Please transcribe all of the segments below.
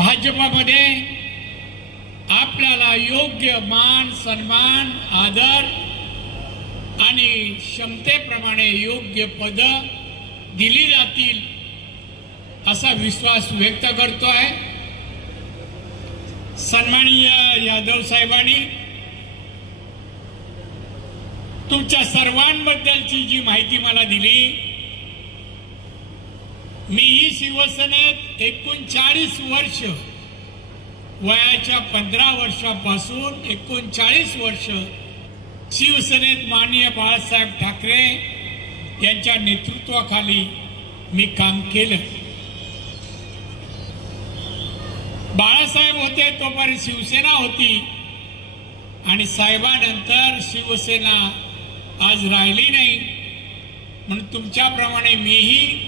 भाजपमध्ये आपल्याला योग्य मान सन्मान आदर आणि क्षमतेप्रमाणे योग्य पद दिली जातील असा विश्वास व्यक्त करतो आहे। सन्माननीय यादव साहेबांनी तुमच्या सर्वांबद्दलची जी माहिती मला दिली, मीही शिवसेनेत 39 वर्ष वयाच्या 15 वर्षापासून 39 वर्ष शिवसेनेत माननीय बाळासाहेब ठाकरे यांच्या नेतृत्वाखाली मी काम केलं। बाळासाहेब होते तोपर्यंत शिवसेना होती आणि साहेबांनंतर शिवसेना आज राहिली नाही, म्हणून तुमच्याप्रमाणे मीही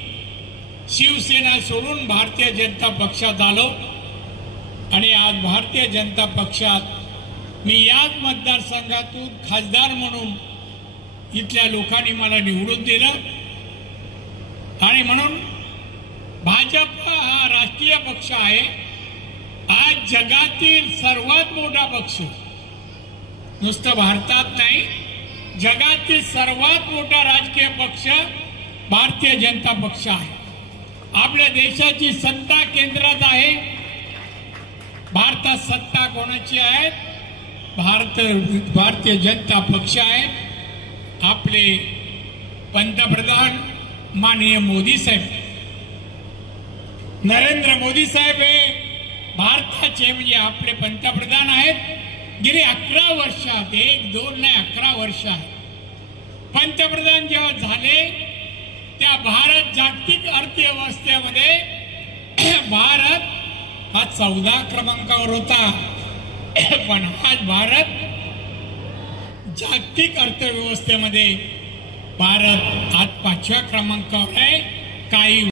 शिवसेना सोडून भारतीय जनता पक्षात आलो आणि आज भारतीय जनता पक्षात मी याच मतदारसंघातून खासदार म्हणून इथल्या लोकांनी मला निवडून दिलं आणि म्हणून भाजप हा राष्ट्रीय पक्ष आहे। आज जगातील सर्वात मोठा पक्ष, नुसतं भारतात नाही, जगातील सर्वात मोठा राजकीय पक्ष भारतीय जनता पक्ष आहे। आपल्या देशाची सत्ता केंद्रात आहे। भारतात सत्ता कोणाची आहे? भारतीय जनता पक्ष आहे। आपले पंतप्रधान माननीय मोदी साहेब, नरेंद्र मोदी साहेब हे भारताचे म्हणजे आपले पंतप्रधान आहेत। गेली 11 वर्षात 1, 2 नाही 11 वर्षात पंतप्रधान जेव्हा झाले त्या भारत जागतिक अर्थव्यवस्थेमध्ये भारत हा 14 क्रमांकावर होता, पण आज भारत जागतिक अर्थव्यवस्थेमध्ये भारत आज 5व्या क्रमांकावर आहे। काही